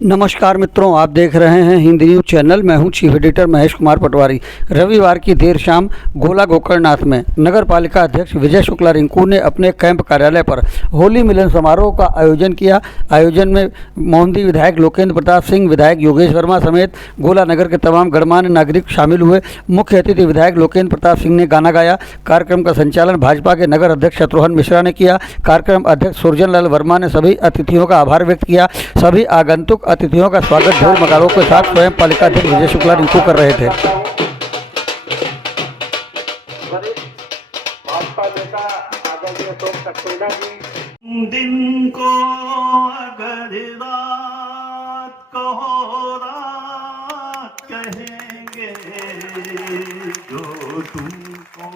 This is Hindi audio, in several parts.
नमस्कार मित्रों, आप देख रहे हैं हिंदी न्यूज चैनल। मैं हूं चीफ एडिटर महेश कुमार पटवारी। रविवार की देर शाम गोला गोकर्णनाथ में नगर पालिका अध्यक्ष विजय शुक्ला रिंकू ने अपने कैंप कार्यालय पर होली मिलन समारोह का आयोजन किया। आयोजन में मोहंदी विधायक लोकेंद्र प्रताप सिंह, विधायक योगेश वर्मा समेत गोला नगर के तमाम गणमान्य नागरिक शामिल हुए। मुख्य अतिथि विधायक लोकेंद्र प्रताप सिंह ने गाना गाया। कार्यक्रम का संचालन भाजपा के नगर अध्यक्ष शत्रुघ्न मिश्रा ने किया। कार्यक्रम अध्यक्ष सुरजन लाल वर्मा ने सभी अतिथियों का आभार व्यक्त किया। सभी आगंतुक अतिथियों का स्वागत ढोल मकारों के साथ स्वयं पालिका अध्यक्ष विजय शुक्ला रिंकू कर रहे थे। दिन को अगर रात कहो रात कहेंगे, जो तुमको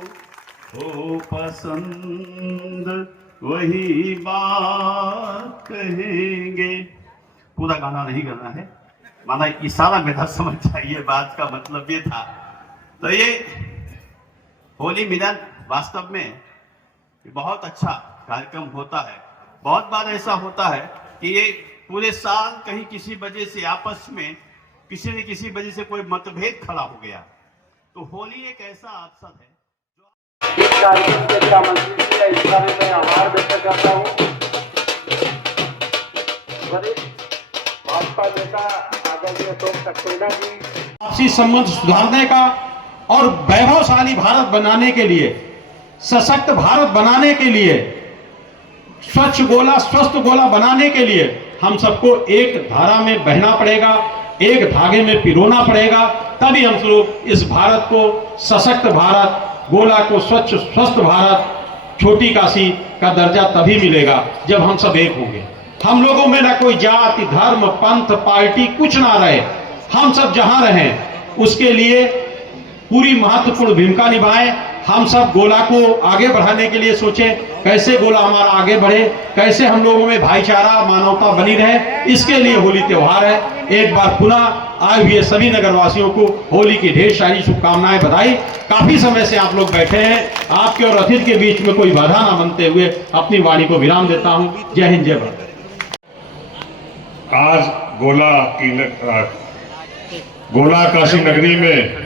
हो पसंद वही बात कहेंगे। पूरा गाना नहीं गाना है, माना इशारा मेरा समझ चाहिए, बात का मतलब ये था। तो ये होली मिलन वास्तव में बहुत अच्छा कार्यक्रम होता है। बहुत बार ऐसा होता है कि ये पूरे साल कहीं किसी वजह से आपस में किसी न किसी वजह से कोई मतभेद खड़ा हो गया, तो होली एक ऐसा अवसर है। इस कार्यक्रम के क्या मंत्री जी, इस बारे में आभार व्यक्त करता हूँ। भाजपा नेता आदरणीय अशोक सक्सेना जी, आपसी संबंध सुधारने का और वैभवशाली भारत बनाने के लिए, सशक्त भारत बनाने के लिए, स्वच्छ गोला स्वस्थ गोला बनाने के लिए हम सबको एक धारा में बहना पड़ेगा, एक धागे में पिरोना पड़ेगा। तभी हम लोग इस भारत को सशक्त भारत, गोला को स्वच्छ स्वस्थ भारत, छोटी काशी का दर्जा तभी मिलेगा जब हम सब एक होंगे। हम लोगों में ना कोई जाति, धर्म, पंथ, पार्टी कुछ ना रहे। हम सब जहां रहें उसके लिए पूरी महत्वपूर्ण भूमिका निभाएं। हम सब गोला को आगे बढ़ाने के लिए सोचें, कैसे गोला हमारा आगे बढ़े, कैसे हम लोगों में भाईचारा, मानवता बनी रहे। इसके लिए होली त्योहार है। एक बार पुनः आए हुए सभी नगरवासियों को होली की ढेर सारी शुभकामनाएं, बधाई। काफी समय से आप लोग बैठे हैं, आपके और अतिथि के बीच में कोई बाधा ना बनते हुए अपनी वाणी को विराम देता हूं। जय हिंद, जय भारत। आज गोला काशी नगरी में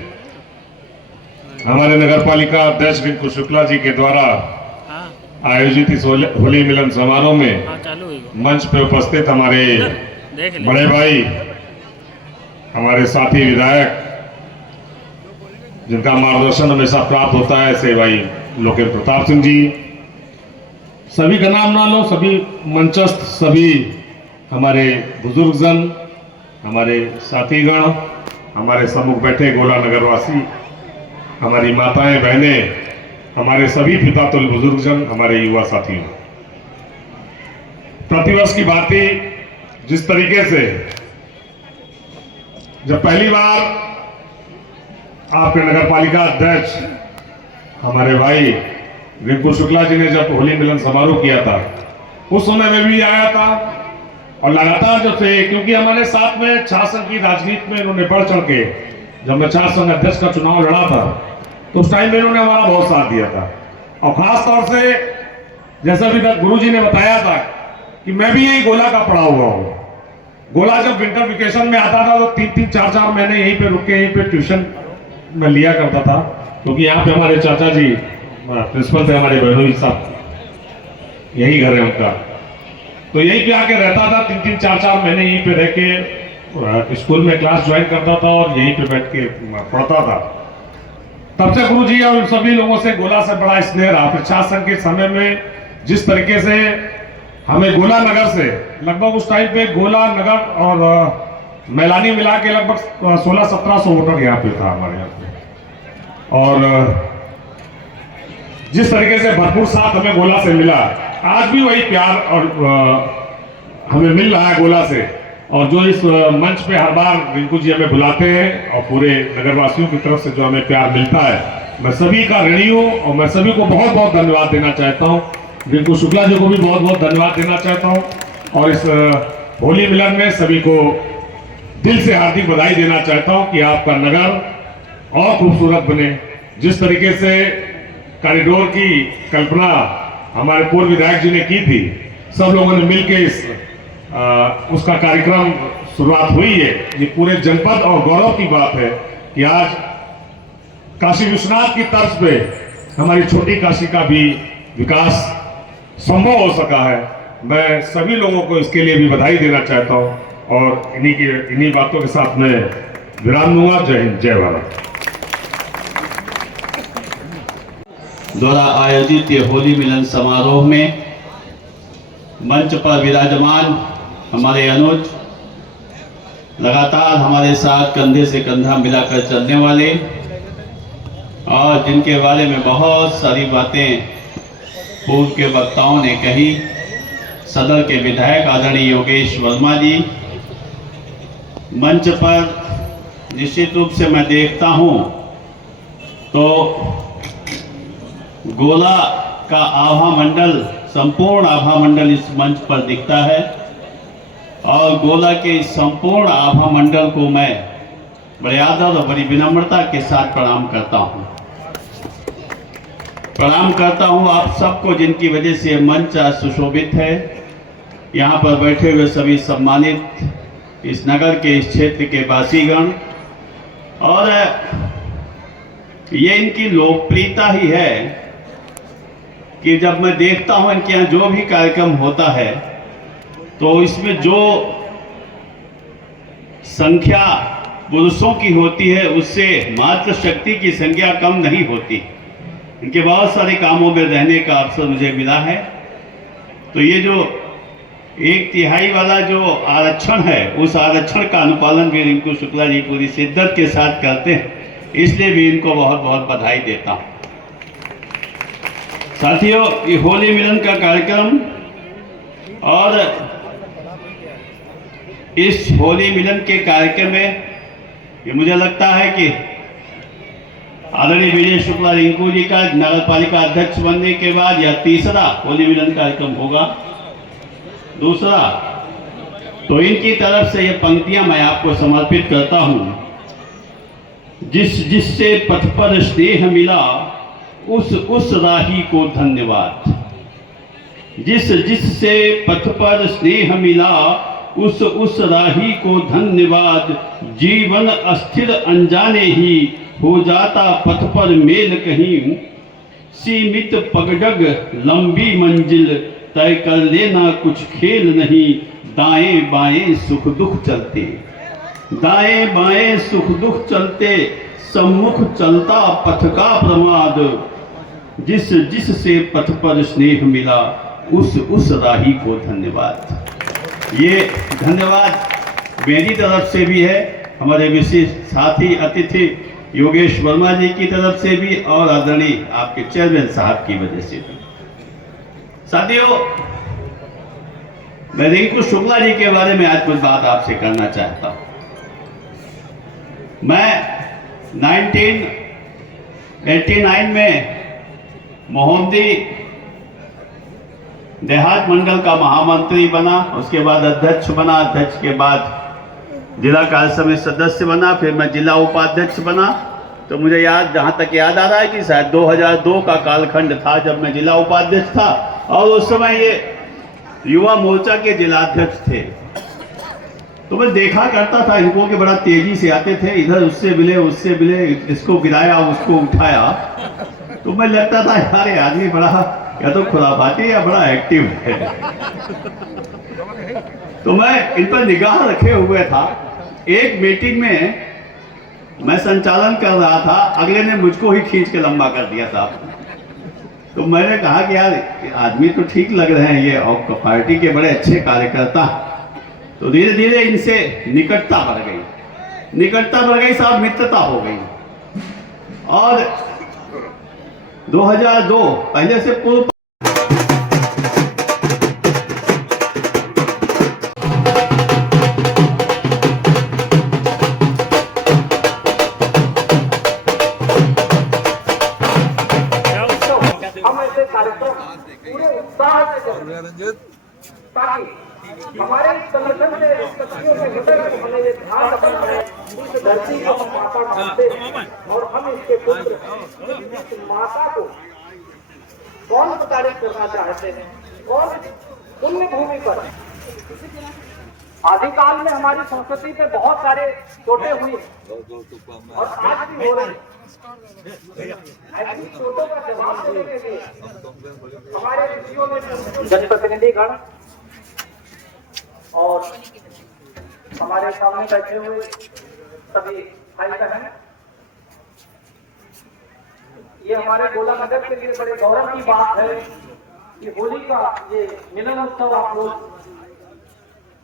हमारे नगर पालिका अध्यक्ष रिंकू शुक्ला जी के द्वारा आयोजित इस होली मिलन समारोह में मंच पे उपस्थित हमारे बड़े भाई, हमारे साथी विधायक, जिनका मार्गदर्शन हमेशा प्राप्त होता है, ऐसे भाई लोकेंद्र प्रताप सिंह जी, सभी का नाम ना लो, सभी मंचस्थ सभी हमारे बुजुर्गजन, हमारे साथीगण, हमारे सम्मुख बैठे गोला नगरवासी, हमारी माताएं, बहनें, हमारे सभी पिता तुल्य बुजुर्गजन, हमारे युवा साथियों, प्रतिवर्ष की भांति जिस तरीके से जब पहली बार आपके नगर पालिका अध्यक्ष हमारे भाई रिंकू शुक्ला जी ने जब होली मिलन समारोह किया था, उस समय में भी आया था और लगातार जो थे, क्योंकि हमारे साथ में छात्र संघ की राजनीति में इन्होंने बढ़ चढ़ के, जब मैं छात्र संघ अध्यक्ष का चुनाव लड़ा था तो उस टाइम में इन्होंने हमारा बहुत साथ दिया था। और खास तौर से जैसा अभी तक गुरु जी ने बताया था कि मैं भी यही गोला का पढ़ा हुआ हूँ। गोला जब विंटर वेकेशन में आता था तो 3-3, 4-4 महीने यहीं पे रुक के यहीं पे ट्यूशन में लिया करता था, क्योंकि यहाँ पे हमारे चाचा जी प्रिंसिपल थे, हमारे बहनोई साहब, यही घर है उनका, तो यहीं पे आके रहता था। 3-3, 4-4 महीने यहीं पे रह के स्कूल में क्लास ज्वाइन करता था और यहीं पे बैठ के पढ़ता था। तब से गुरु जी और सभी लोगों से गोला से बड़ा स्नेह रहा। फिर छात्र संघ के समय में जिस तरीके से हमें गोला नगर से लगभग उस टाइम पे गोला नगर और मैलानी मिला के लगभग 1600-1700 वोटर यहाँ पे था हमारे यहाँ पे, और जिस तरीके से भरपूर साथ हमें गोला से मिला, आज भी वही प्यार और हमें मिल रहा है गोला से। और जो इस मंच पे हर बार रिंकू जी हमें बुलाते हैं और पूरे नगरवासियों की तरफ से जो हमें प्यार मिलता है, मैं सभी का ऋणी हूँ और मैं सभी को बहुत बहुत धन्यवाद देना चाहता हूँ। रिंकू शुक्ला जी को भी बहुत बहुत धन्यवाद देना चाहता हूँ और इस होली मिलन में सभी को दिल से हार्दिक बधाई देना चाहता हूँ कि आपका नगर और खूबसूरत बने। जिस तरीके से कॉरिडोर की कल्पना हमारे पूर्व विधायक जी ने की थी, सब लोगों ने मिलकर इस उसका कार्यक्रम शुरुआत हुई है। ये पूरे जनपद और गौरव की बात है कि आज काशी विश्वनाथ की तर्ज पे हमारी छोटी काशी का भी विकास संभव हो सका है। मैं सभी लोगों को इसके लिए भी बधाई देना चाहता हूं और इन्हीं बातों के साथ मैं विराम दूंगा। जय हिंद, जय भारत। द्वारा आयोजित ये होली मिलन समारोह में मंच पर विराजमान हमारे अनुज, लगातार हमारे साथ कंधे से कंधा मिलाकर चलने वाले और जिनके बारे में बहुत सारी बातें पूर्व के वक्ताओं ने कही, सदर के विधायक आदरणीय योगेश वर्मा जी। मंच पर निश्चित रूप से मैं देखता हूं तो गोला का आभा मंडल, संपूर्ण आभा मंडल इस मंच पर दिखता है और गोला के इस संपूर्ण आभा मंडल को मैं बड़े आदर और बड़ी विनम्रता के साथ प्रणाम करता हूं। प्रणाम करता हूं आप सबको जिनकी वजह से मंच आज सुशोभित है। यहाँ पर बैठे हुए सभी सम्मानित इस नगर के, इस क्षेत्र के वासीगण, और ये इनकी लोकप्रियता ही है कि जब मैं देखता हूं इनके यहाँ जो भी कार्यक्रम होता है तो इसमें जो संख्या पुरुषों की होती है उससे मातृशक्ति की संख्या कम नहीं होती। इनके बहुत सारे कामों में रहने का अवसर मुझे मिला है। तो ये जो 1/3 वाला जो आरक्षण है, उस आरक्षण का अनुपालन भी रिंकू शुक्ला जी पूरी शिद्दत के साथ करते हैं, इसलिए भी इनको बहुत बहुत बधाई देता हूं। साथियों, ये होली मिलन का कार्यक्रम और इस होली मिलन के कार्यक्रम में ये मुझे लगता है कि आदरणीय विजय शुक्ला रिंकू जी का नगर पालिका अध्यक्ष बनने के बाद यह तीसरा होली मिलन कार्यक्रम होगा। दूसरा तो इनकी तरफ से ये पंक्तियां मैं आपको समर्पित करता हूं। जिससे पथ पर स्नेह मिला उस राही को धन्यवाद। जिससे पथ पर स्नेह मिला उस राही को धन्यवाद। जीवन अस्थिर अनजाने ही हो जाता पथ पर मेल कहीं। सीमित पगडग लंबी मंजिल तय कर लेना कुछ खेल नहीं। दाएं बाएं सुख दुख चलते, दाएं बाएं सुख दुख चलते, सम्मुख चलता पथ का प्रमाद। जिससे पथ पर स्नेह मिला उस राही को धन्यवाद। ये धन्यवाद मेरी तरफ से भी है, हमारे विशेष साथी अतिथि योगेश वर्मा जी की तरफ से भी और आदरणीय आपके चेयरमैन साहब की वजह से भी। साथियों, मैं रिंकू शुक्ला जी के बारे में आज कुछ बात आपसे करना चाहता हूं। मैं 1989 में मोहम्मदी देहात मंडल का महामंत्री बना, उसके बाद अध्यक्ष बना, अध्यक्ष के बाद जिला कार्य समिति सदस्य बना, फिर मैं जिला उपाध्यक्ष बना। तो मुझे याद, जहाँ तक याद आ रहा है कि शायद 2002 का कालखंड था जब मैं जिला उपाध्यक्ष था और उस समय ये युवा मोर्चा के जिलाध्यक्ष थे। तो मैं देखा करता था इनको कि बड़ा तेजी से आते थे, इधर उससे मिले, इसको गिराया उसको उठाया। तो मैं लगता था यार ये आदमी बड़ा या तो खुराफाती या बड़ा एक्टिव है। तो मैं इन पर निगाह रखे हुए था। एक मीटिंग में मैं संचालन कर रहा था, अगले ने मुझको ही खींच के लंबा कर दिया था। तो मैंने कहा कि यार आदमी तो ठीक लग रहे हैं ये, और पार्टी के बड़े अच्छे कार्यकर्ता। तो धीरे धीरे इनसे निकटता बढ़ गई साहब, मित्रता हो गई। और 2002 पहले से पूर्व ताकि हमारे संगठन में शक्तियों में घटक हमें ये ध्यान रखना है, इस धरती को हम माता मानते हैं और हम इसके पुत्र हैं। इस माता को कौन प्रताड़ित करना चाहते हैं और पुण्य भूमि पर आदिकाल में हमारी संस्कृति पे बहुत सारे चोटें हुई और आज भी हो रही हैं। ऐसी चोटों का जवाब देने के लिए हमारे ऋषियों ने, जनप्रतिनिधिगण और हमारे सामने बैठे हुए सभी भाई बहन, ये हमारे गोला नगर के लिए बड़े गौरव की बात है कि होली का ये मिलन उत्सव आप लोग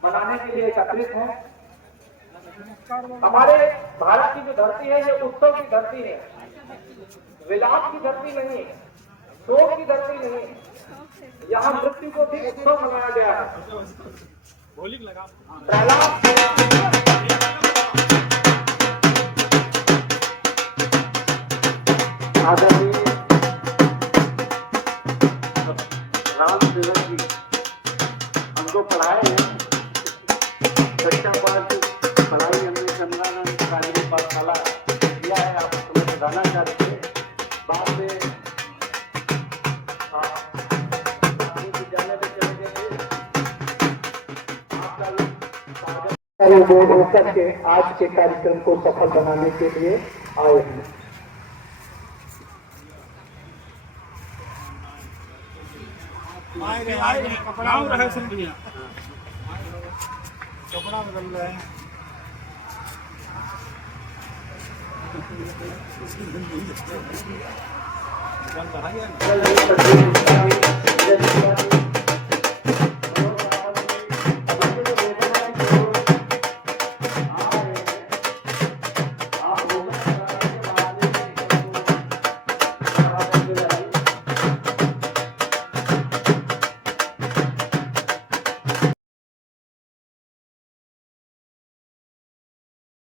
मनाने के लिए एकत्रित हैं। हमारे भारत की जो धरती है ये उत्सव की धरती है, विलाप की धरती नहीं है, शोक की धरती नहीं है। यहाँ मृत्यु को भी उत्सव मनाया गया है। प्रहलाद आदरणीय राम सेवक जी हमको पढ़ाए हैं। कक्षा 5 पढ़ाई हमने चंद्रानंद प्राइमरी पाठशाला किया है। आप उसमें बताना चाहते हैं, बाद में आगे विद्यालय में चले गए। आपका स्वागत होकर के आज के कार्यक्रम को सफल बनाने के लिए आए हैं। कपड़ा रहे सुन भैया, कपड़ा बदल रहे हैं। चल